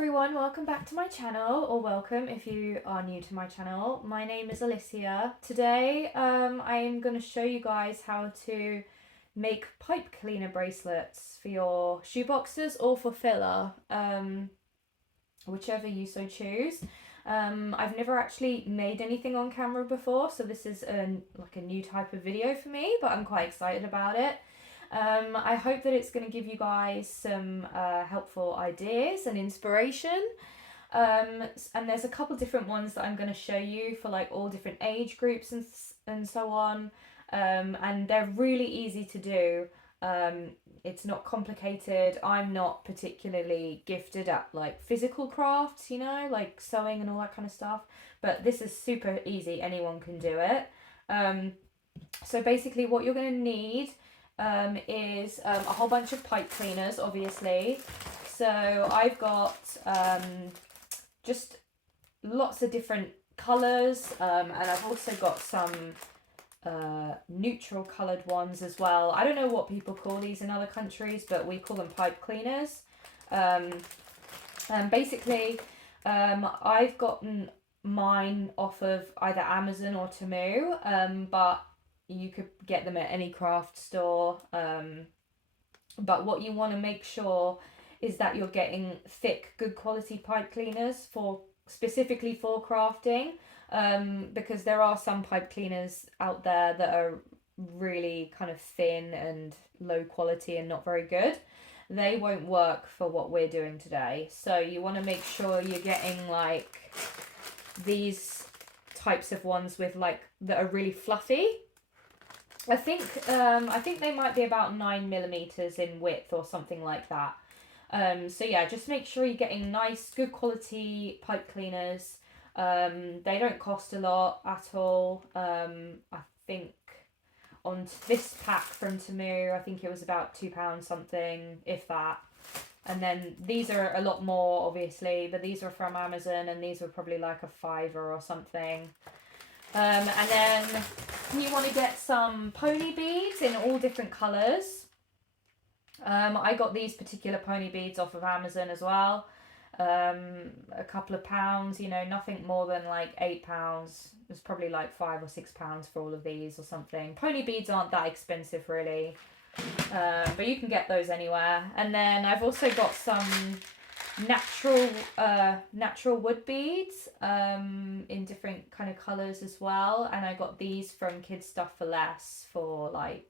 everyone, welcome back to my channel, or welcome if you are new to my channel. My name is Alicia. Today I am going to show you guys how to make pipe cleaner bracelets for your shoeboxes or for filler, whichever you so choose. I've never actually made anything on camera before, so this is like a new type of video for me, but I'm quite excited about it. I hope that it's going to give you guys some helpful ideas and inspiration. And there's a couple different ones that I'm going to show you for like all different age groups and so on. And they're really easy to do. It's not complicated. I'm not particularly gifted at like physical crafts, you know, like sewing and all that kind of stuff. But this is super easy. Anyone can do it. So basically what you're going to need is a whole bunch of pipe cleaners, obviously. So I've got just lots of different colours, and I've also got some neutral coloured ones as well. I don't know what people call these in other countries, but we call them pipe cleaners. And basically I've gotten mine off of either Amazon or Temu, but you could get them at any craft store, but what you want to make sure is that you're getting thick, good quality pipe cleaners specifically for crafting, because there are some pipe cleaners out there that are really kind of thin and low quality and not very good. They won't work for what we're doing today. So you want to make sure you're getting like these types of ones with like that are really fluffy. I think they might be about 9mm in width or something like that. So yeah, just make sure you're getting nice, good quality pipe cleaners. They don't cost a lot at all. I think on this pack from Temu, I think it was about £2 something, if that. And then these are a lot more, obviously, but these are from Amazon, and these were probably like a £5 or something. And then you want to get some pony beads in all different colours. I got these particular pony beads off of Amazon as well. A couple of pounds, you know, nothing more than like £8. It's probably like £5 or £6 for all of these or something. Pony beads aren't that expensive really, but you can get those anywhere. And then I've also got some natural wood beads in different kind of colors as well, and I got these from Kids Stuff for Less for like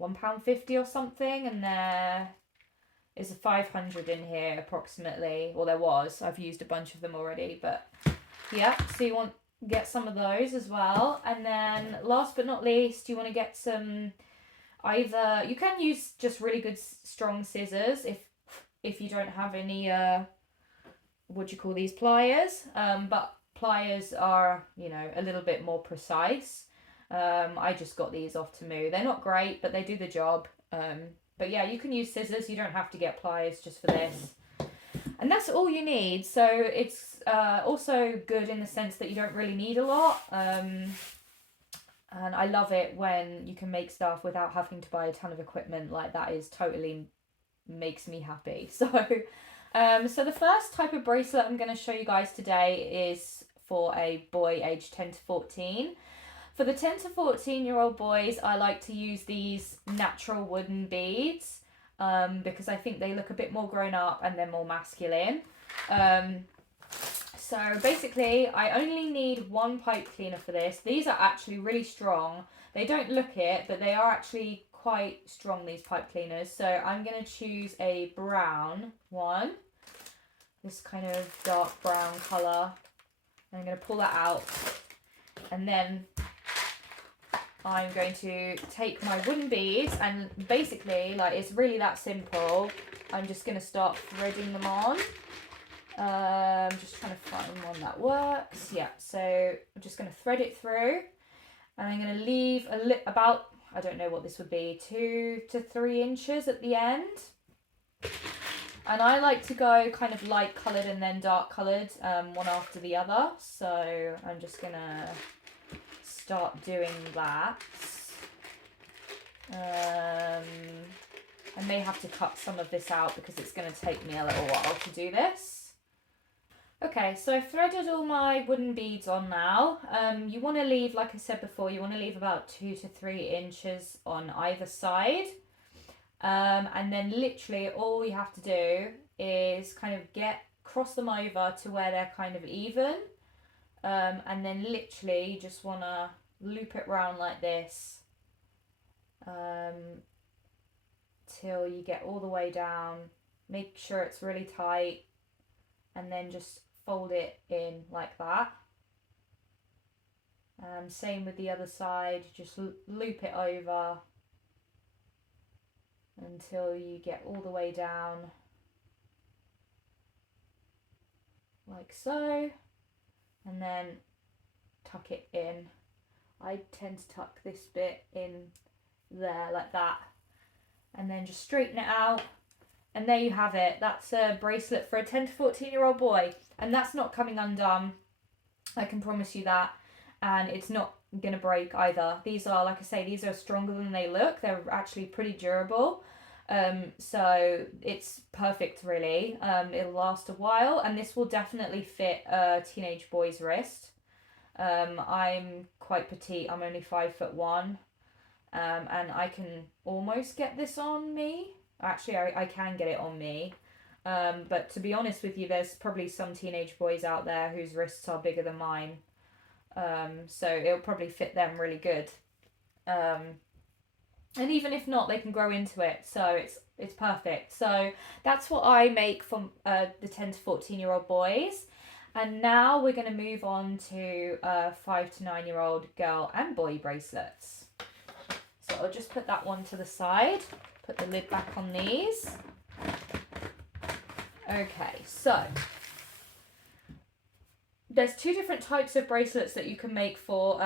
£1.50 or something, and there is a 500 in here approximately. Well, there was. I've used a bunch of them already, but yeah, so you want to get some of those as well. And then last but not least, you want to get some, either you can use just really good strong scissors if you don't have any what do you call these, pliers, but pliers are, you know, a little bit more precise. I just got these off Temu. They're not great, but they do the job. But yeah, you can use scissors. You don't have to get pliers just for this. And that's all you need. So it's also good in the sense that you don't really need a lot. And I love it when you can make stuff without having to buy a ton of equipment. Like, that is totally makes me happy. So so the first type of bracelet I'm going to show you guys today is for a boy aged 10 to 14. For the 10 to 14-year-old boys, I like to use these natural wooden beads because I think they look a bit more grown up and they're more masculine. So basically, I only need one pipe cleaner for this. These are actually really strong. They don't look it, but they are actually quite strong, these pipe cleaners. So I'm going to choose a brown one, this kind of dark brown colour. I'm going to pull that out, and then I'm going to take my wooden beads, and basically, like, it's really that simple. I'm just going to start threading them on. Just trying to find one that works. Yeah, so I'm just going to thread it through, and I'm going to leave about, I don't know what this would be, 2 to 3 inches at the end. And I like to go kind of light coloured and then dark coloured, one after the other. So I'm just going to start doing that. I may have to cut some of this out because it's going to take me a little while to do this. Okay, so I've threaded all my wooden beads on now. You want to leave, like I said before, you want to leave about 2 to 3 inches on either side. And then literally all you have to do is kind of cross them over to where they're kind of even. And then literally you just want to loop it round like this till you get all the way down. Make sure it's really tight, and then just fold it in like that. Same with the other side, just loop it over until you get all the way down like so, and then tuck it in. I tend to tuck this bit in there like that, and then just straighten it out, and there you have it. That's a bracelet for a 10 to 14-year-old boy, and that's not coming undone, I can promise you that, and it's not gonna break either. These are, like I say, these are stronger than they look. They're actually pretty durable. So it's perfect, really. It'll last a while, and this will definitely fit a teenage boy's wrist. I'm quite petite. I'm only 5'1", and I can almost get this on me. Actually, I can get it on me. But to be honest with you, there's probably some teenage boys out there whose wrists are bigger than mine. So it'll probably fit them really good. And even if not, they can grow into it, so it's perfect. So that's what I make for the 10 to 14-year-old boys. And now we're going to move on to 5 to 9-year-old girl and boy bracelets. So I'll just put that one to the side, put the lid back on these. Okay, so there's 2 different types of bracelets that you can make for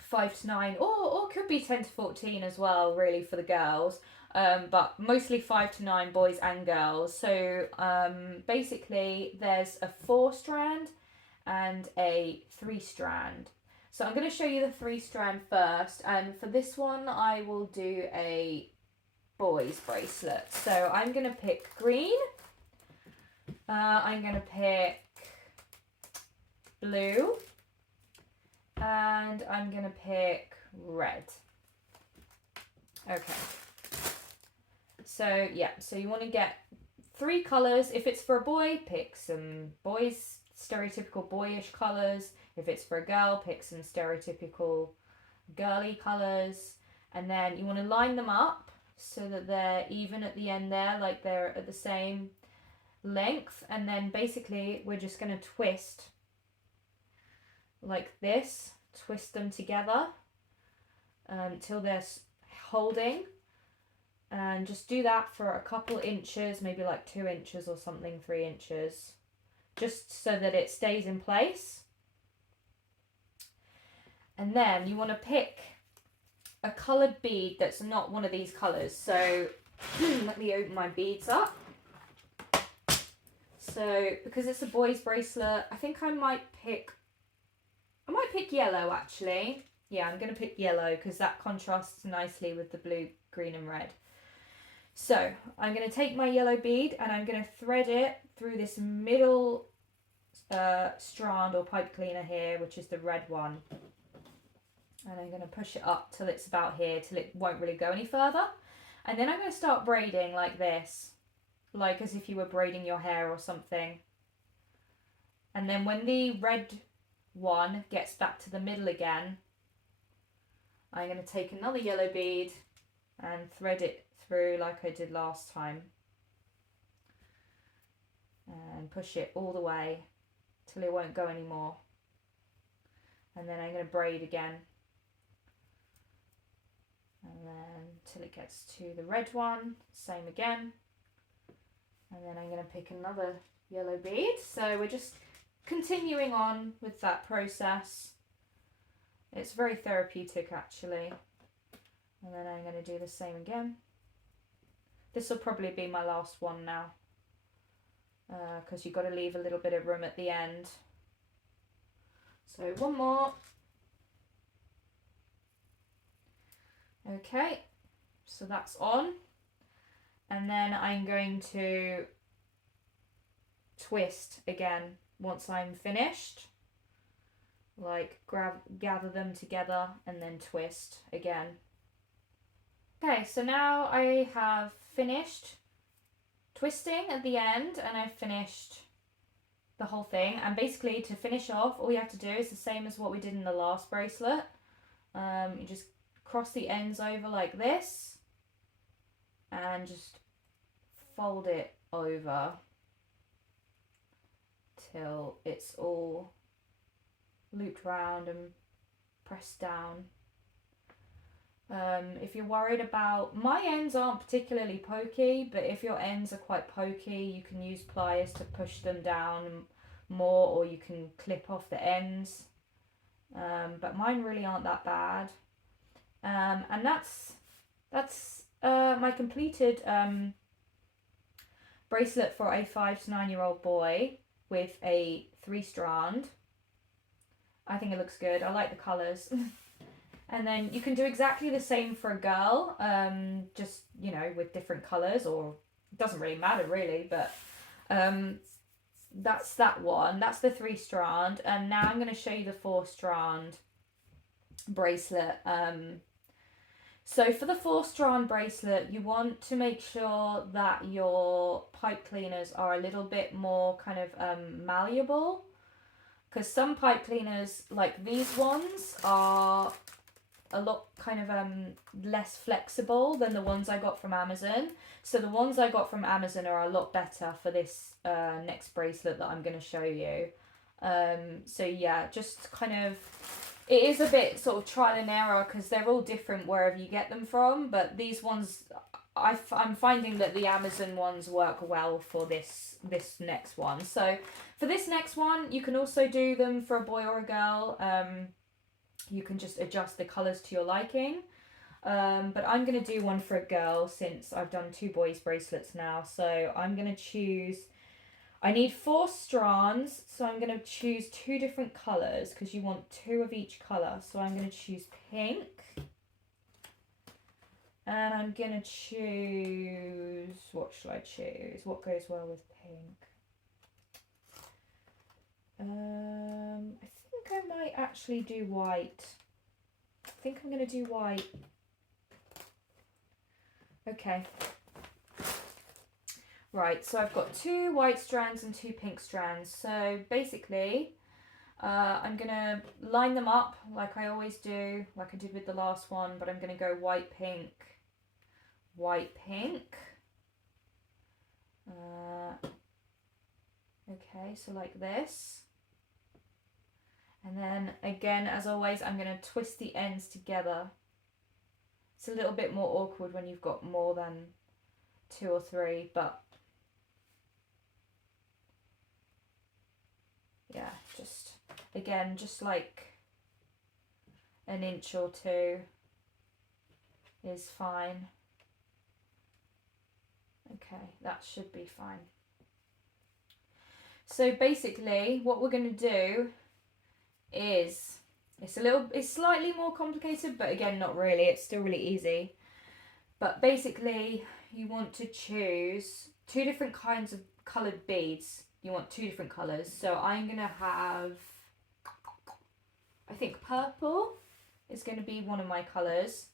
5 to 9, or could be 10 to 14 as well, really, for the girls. But mostly 5 to 9, boys and girls. So basically there's a 4-strand and a 3-strand. So I'm going to show you the 3-strand first, and for this one I will do a boys bracelet. So I'm going to pick green, I'm going to pick blue, and I'm going to pick red. Okay. So yeah, so you want to get 3 colours. If it's for a boy, pick some boys, stereotypical boyish colours. If it's for a girl, pick some stereotypical girly colours. And then you want to line them up so that they're even at the end there, like they're at the same length. And then basically we're just going to twist like this, twist them together till they're holding, and just do that for a couple inches, maybe like 2 inches or something, 3 inches, just so that it stays in place. And then you want to pick a coloured bead that's not one of these colours. So let me open my beads up. So because it's a boy's bracelet, I think I might pick yellow, actually. Yeah, I'm going to pick yellow because that contrasts nicely with the blue, green and red. So I'm going to take my yellow bead and I'm going to thread it through this middle strand or pipe cleaner here, which is the red one. And I'm going to push it up till it's about here, till it won't really go any further. And then I'm going to start braiding like this, like as if you were braiding your hair or something. And then when the red one gets back to the middle again, I'm going to take another yellow bead and thread it through like I did last time, and push it all the way till it won't go anymore. And then I'm going to braid again, and then till it gets to the red one, same again. And then I'm going to pick another yellow bead. So we're just continuing on with that process. It's very therapeutic, actually. And then I'm going to do the same again. This will probably be my last one now, because you've got to leave a little bit of room at the end. So one more. Okay, so that's on. And then I'm going to twist again once I'm finished. Like gather them together and then twist again. Okay, so now I have finished twisting at the end and I've finished the whole thing. And basically to finish off, all you have to do is the same as what we did in the last bracelet. You just cross the ends over like this and just fold it over till it's all looped round and pressed down. If you're worried about, my ends aren't particularly pokey, but if your ends are quite pokey, you can use pliers to push them down more, or you can clip off the ends. But mine really aren't that bad. And that's my completed bracelet for a 5 to 9 year old boy with a 3-strand. I think it looks good. I like the colours. And then you can do exactly the same for a girl, just, you know, with different colours, or it doesn't really matter really, but that's that one. That's the 3-strand. And now I'm going to show you the 4-strand bracelet. So for the 4-strand bracelet, you want to make sure that your pipe cleaners are a little bit more kind of malleable, because some pipe cleaners, like these ones, are a lot kind of less flexible than the ones I got from Amazon. So the ones I got from Amazon are a lot better for this next bracelet that I'm going to show you. So yeah, just kind of, it is a bit sort of trial and error because they're all different wherever you get them from, but these ones, I'm finding that the Amazon ones work well for this next one. So for this next one, you can also do them for a boy or a girl. You can just adjust the colours to your liking. But I'm going to do one for a girl since I've done 2 boys bracelets now. So I'm going to choose, I need 4 strands. So I'm going to choose 2 different colours because you want 2 of each colour. So I'm going to choose pink. And I'm going to choose, what shall I choose? What goes well with pink? I think I might actually do white. I think I'm going to do white. Okay. Right, so I've got 2 white strands and 2 pink strands. So basically, I'm going to line them up like I always do, like I did with the last one, but I'm going to go white, pink, white, pink. Okay, so like this. And then again, as always, I'm going to twist the ends together. It's a little bit more awkward when you've got more than 2 or 3, but yeah, just again, just like an inch or 2 is fine. Okay, that should be fine. So basically what we're going to do is, it's slightly more complicated, but again, not really, it's still really easy. But basically you want to choose 2 different kinds of coloured beads. You want 2 different colours. So I'm going to have, I think purple is going to be one of my colours.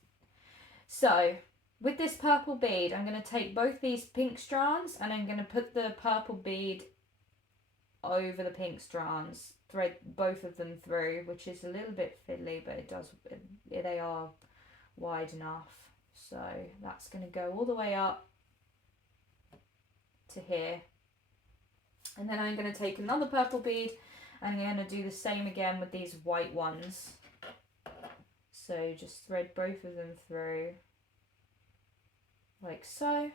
So with this purple bead, I'm going to take both these pink strands and I'm going to put the purple bead over the pink strands, thread both of them through, which is a little bit fiddly, but they are wide enough. So that's going to go all the way up to here. And then I'm going to take another purple bead and I'm going to do the same again with these white ones. So just thread both of them through like so,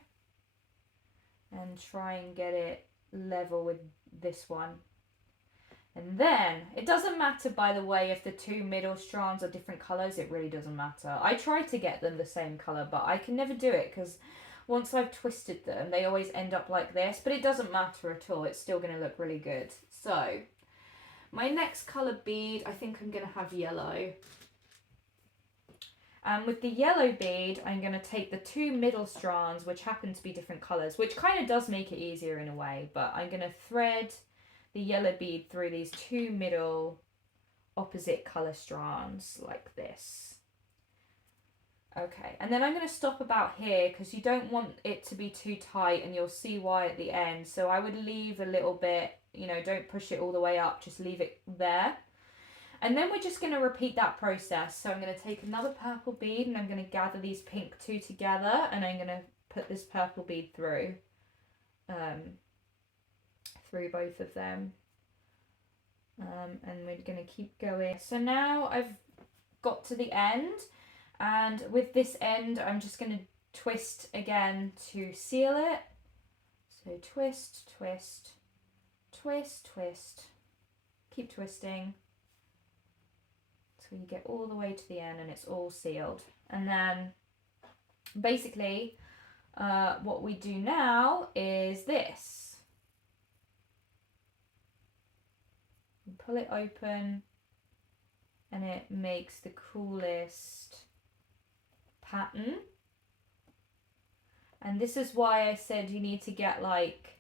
and try and get it level with this one. And then it doesn't matter, by the way, if the 2 middle strands are different colours. It really doesn't matter. I try to get them the same colour, but I can never do it because once I've twisted them, they always end up like this, but it doesn't matter at all. It's still going to look really good. So my next colour bead, I think I'm going to have yellow. And with the yellow bead, I'm going to take the two middle strands, which happen to be different colours, which kind of does make it easier in a way, but I'm going to thread the yellow bead through these two middle opposite colour strands like this. Okay, and then I'm going to stop about here because you don't want it to be too tight, and you'll see why at the end. So I would leave a little bit, you know, don't push it all the way up, just leave it there. And then we're just going to repeat that process. So I'm going to take another purple bead and I'm going to gather these pink two together, and I'm going to put this purple bead through both of them. And we're going to keep going. So now I've got to the end, and with this end I'm just going to twist again to seal it. So twist, twist, twist, twist, keep twisting so you get all the way to the end and it's all sealed. And then basically what we do now is this. You pull it open and it makes the coolest pattern. And this is why I said you need to get like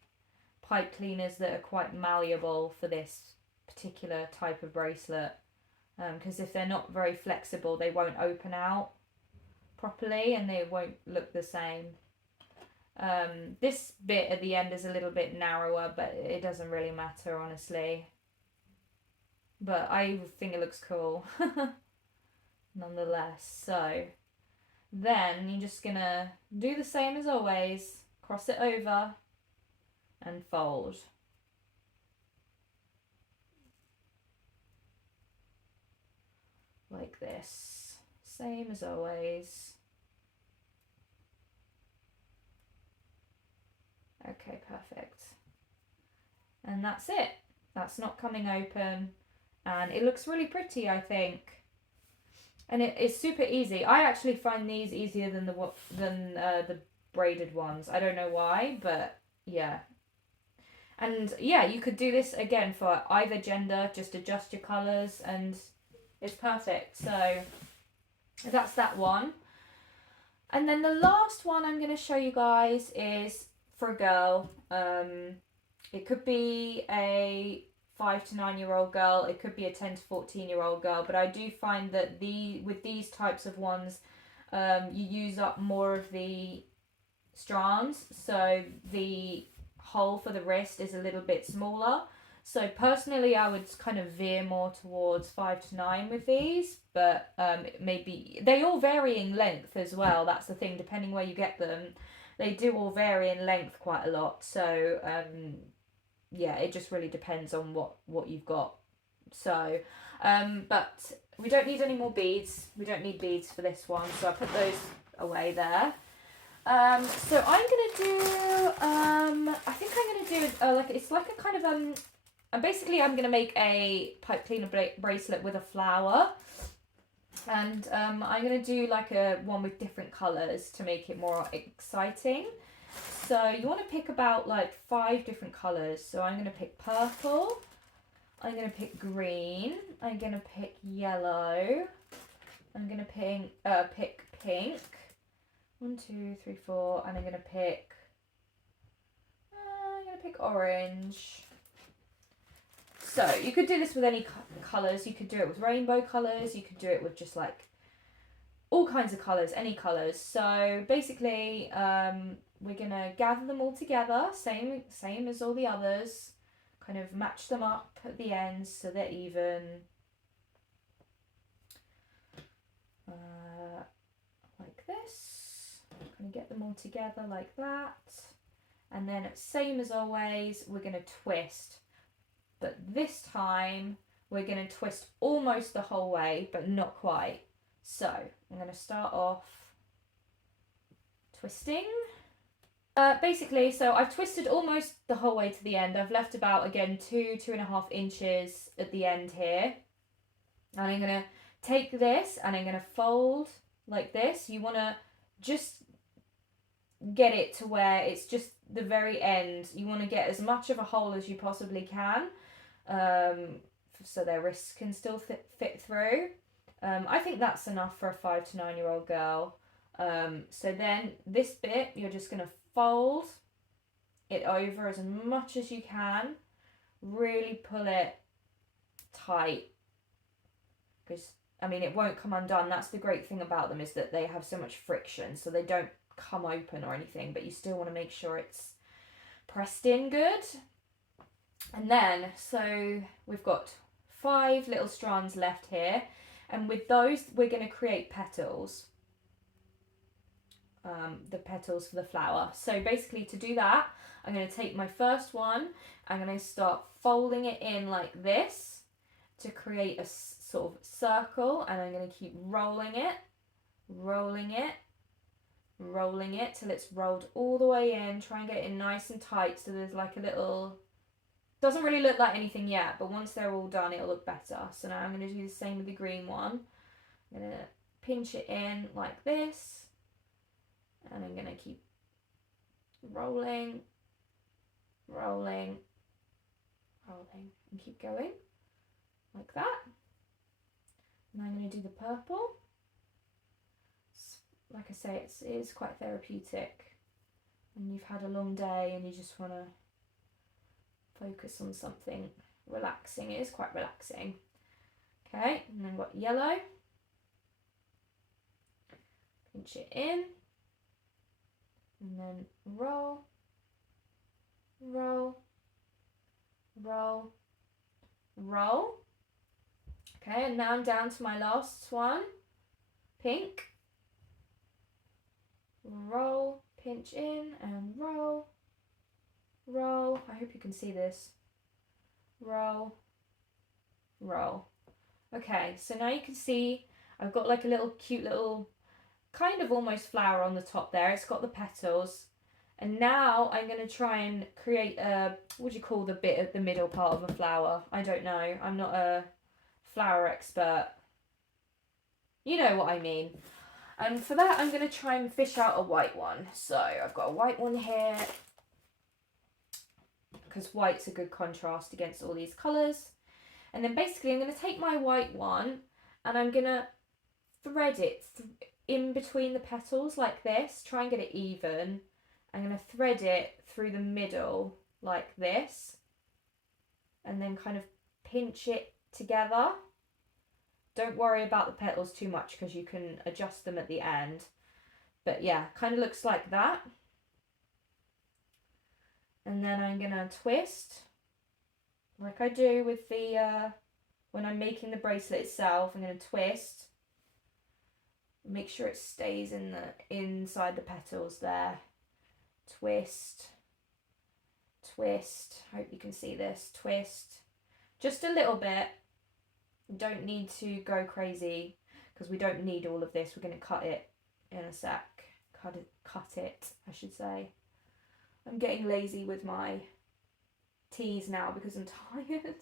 pipe cleaners that are quite malleable for this particular type of bracelet, because if they're not very flexible they won't open out properly and they won't look the same. This bit at the end is a little bit narrower, but it doesn't really matter honestly, but I think it looks cool nonetheless. So then you're just gonna do the same as always, cross it over and fold. Like this, same as always. Okay, perfect. And that's it. That's not coming open, and it looks really pretty, I think. And it is super easy. I actually find these easier than the braided ones. I don't know why, but yeah. And yeah, you could do this again for either gender. Just adjust your colours and it's perfect. So that's that one. And then the last one I'm going to show you guys is for a girl. It could be a 5 to 9 year old girl, it could be a 10 to 14-year-old girl, but I do find that with these types of ones you use up more of the strands, so the hole for the wrist is a little bit smaller. So personally I would kind of veer more towards 5 to 9 with these, but maybe they all vary in length as well. That's the thing, depending where you get them, they do all vary in length quite a lot. So yeah, it just really depends on what you've got. So but we don't need any more beads. We don't need beads for this one, so I put those away there. So I'm gonna do I think I'm gonna do like, it's like a kind of basically I'm gonna make a pipe cleaner bracelet with a flower, and I'm gonna do like a one with different colours to make it more exciting. So you want to pick about like 5 different colours. So I'm going to pick purple, I'm going to pick green, I'm going to pick yellow, I'm going to pick pink, 1, 2, 3, 4, and I'm going to pick orange. So you could do this with any colours. You could do it with rainbow colours, you could do it with just like all kinds of colours, any colours. So basically we're going to gather them all together, same as all the others, kind of match them up at the ends so they're even, like this. Kind of get them all together like that, and then same as always we're going to twist, but this time we're going to twist almost the whole way but not quite. So I'm going to start off twisting. Basically, so I've twisted almost the whole way to the end. I've left about, again, 2.5 inches at the end here. And I'm going to take this and I'm going to fold like this. You want to just get it to where it's just the very end. You want to get as much of a hole as you possibly can, so their wrists can still fit through. I think that's enough for a 5 to 9 year old girl. So then this bit, you're just going to fold it over as much as you can. Really pull it tight, because I mean it won't come undone. That's the great thing about them, is that they have so much friction, so they don't come open or anything, but you still want to make sure it's pressed in good. And then, so we've got 5 little strands left here, and with those we're going to create petals, the petals for the flower. So basically, to do that, I'm going to take my first one, I'm going to start folding it in like this to create a sort of circle, and I'm going to keep rolling it, rolling it, rolling it till it's rolled all the way in. Try and get it in nice and tight so there's like a little, doesn't really look like anything yet, but once they're all done it'll look better. So now I'm going to do the same with the green one. I'm going to pinch it in like this, and I'm going to keep rolling, rolling, rolling, and keep going like that. And I'm going to do the purple. Like I say, it is quite therapeutic, and you've had a long day and you just want to focus on something relaxing. It is quite relaxing. Okay, and then I've got yellow. Pinch it in, and then roll, roll, roll, roll. Okay, and now I'm down to my last one, pink. Roll, pinch in, and roll, roll. I hope you can see this. Roll, roll. Okay, so now you can see I've got like a little cute little kind of almost flower on the top there. It's got the petals. And now I'm going to try and create a, what do you call the bit at the middle part of a flower? I don't know. I'm not a flower expert. You know what I mean. And for that, I'm going to try and fish out a white one. So I've got a white one here, because white's a good contrast against all these colours. And then basically I'm going to take my white one and I'm going to thread it in between the petals like this. Try and get it even. I'm going to thread it through the middle like this, and then kind of pinch it together. Don't worry about the petals too much because you can adjust them at the end. But yeah, kind of looks like that. And then I'm going to twist like I do with the, when I'm making the bracelet itself. I'm going to twist. Make sure it stays in the inside the petals there. Twist, twist. Hope you can see this. Twist. Just a little bit. You don't need to go crazy because we don't need all of this. We're going to cut it in a sec. Cut it, I should say. I'm getting lazy with my teas now because I'm tired.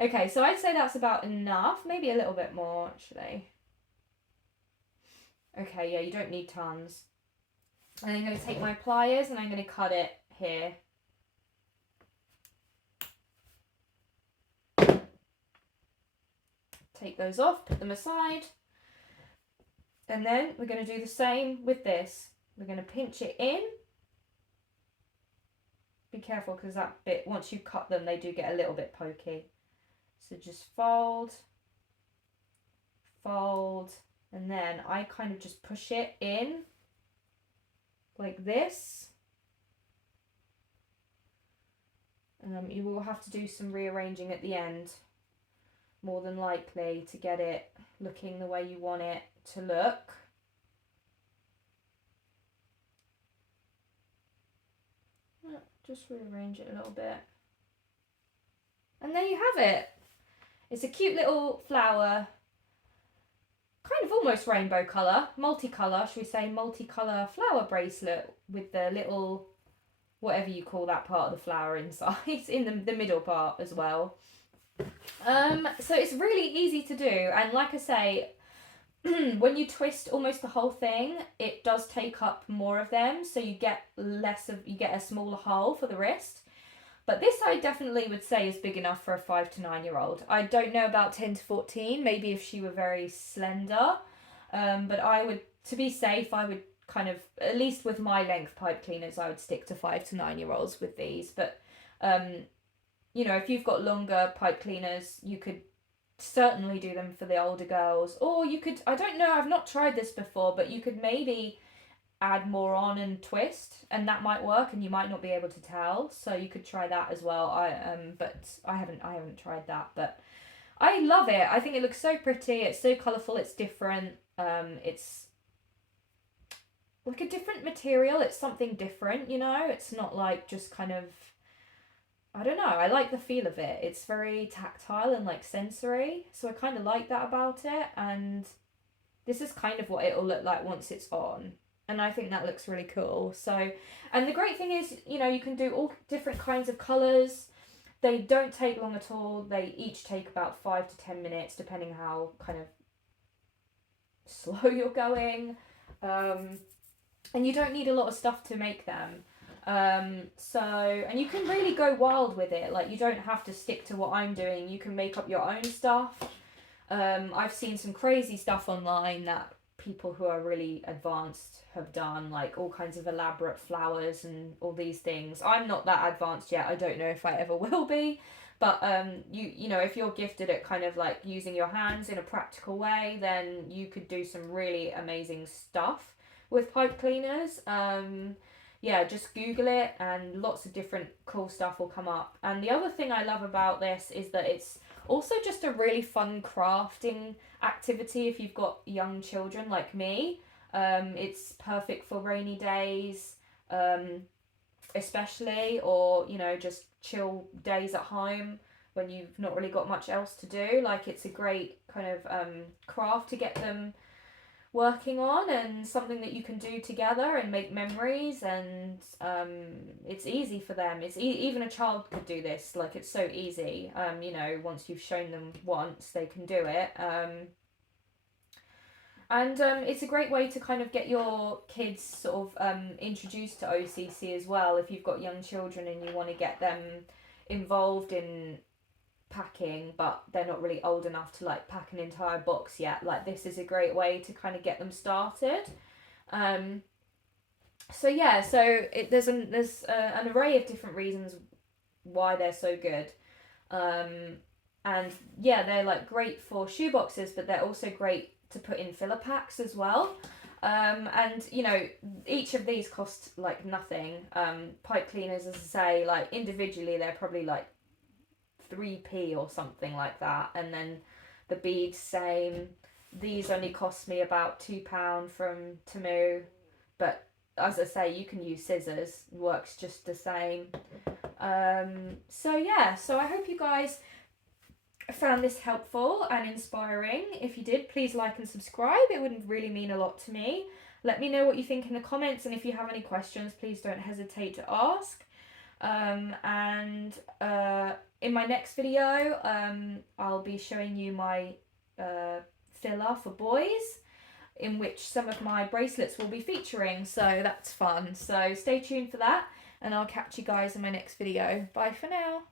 Okay, so I'd say that's about enough. Maybe a little bit more, actually. Okay, yeah, you don't need tons. And I'm going to take my pliers and I'm going to cut it here. Take those off, put them aside. And then we're going to do the same with this. We're going to pinch it in. Be careful because that bit, once you cut them, they do get a little bit pokey. So just fold, fold, and then I kind of just push it in like this. You will have to do some rearranging at the end, more than likely, to get it looking the way you want it to look. Just rearrange it a little bit. And there you have it. It's a cute little flower, kind of almost rainbow colour, multicolour, should we say, multicolour flower bracelet with the little, whatever you call that part of the flower inside, in the middle part as well. So it's really easy to do, and like I say, when you twist almost the whole thing, it does take up more of them, so you get a smaller hole for the wrist. But this I definitely would say is big enough for a 5 to 9-year-old. I don't know about 10 to 14, maybe if she were very slender. But I would, to be safe, I would kind of, at least with my length pipe cleaners, I would stick to 5 to 9-year-olds with these. But, you know, if you've got longer pipe cleaners, you could certainly do them for the older girls. Or you could, I don't know, I've not tried this before, but you could maybe add more on and twist, and that might work, and you might not be able to tell, so you could try that as well. But I haven't tried that, but I love it. I think it looks so pretty, it's so colourful, it's different. It's like a different material, it's something different, you know, it's not like just kind of, I don't know, I like the feel of it. It's very tactile and like sensory, so I kind of like that about it, and this is kind of what it'll look like once it's on. And I think that looks really cool. So, and the great thing is, you know, you can do all different kinds of colours. They don't take long at all. They each take about 5 to 10 minutes, depending how kind of slow you're going. And you don't need a lot of stuff to make them. So, and you can really go wild with it. Like, you don't have to stick to what I'm doing. You can make up your own stuff. I've seen some crazy stuff online that people who are really advanced have done, like all kinds of elaborate flowers and all these things. I'm not that advanced yet. I don't know if I ever will be, but you know, if you're gifted at kind of like using your hands in a practical way, then you could do some really amazing stuff with pipe cleaners. Yeah, just Google it and lots of different cool stuff will come up. And the other thing I love about this is that it's also just a really fun crafting activity if you've got young children like me. It's perfect for rainy days, especially, or, you know, just chill days at home when you've not really got much else to do. Like, it's a great kind of craft to get them working on, and something that you can do together and make memories, and it's easy for them. It's even a child could do this. Like, it's so easy. You know, once you've shown them once, they can do it. And it's a great way to kind of get your kids sort of introduced to OCC as well. If you've got young children and you want to get them involved in packing, but they're not really old enough to like pack an entire box yet, like, this is a great way to kind of get them started. So yeah, so there's an array of different reasons why they're so good. And yeah, they're like great for shoeboxes, but they're also great to put in filler packs as well. And you know, each of these cost like nothing. Pipe cleaners, as I say, like individually they're probably like 3p or something like that, and then the beads same. These only cost me about £2 from Temu, but as I say, you can use scissors, works just the same. So yeah, so I hope you guys found this helpful and inspiring. If you did, please like and subscribe. It would really mean a lot to me. Let me know what you think in the comments, and if you have any questions, please don't hesitate to ask. And in my next video, I'll be showing you my filler for boys, in which some of my bracelets will be featuring, so that's fun. So stay tuned for that, and I'll catch you guys in my next video. Bye for now.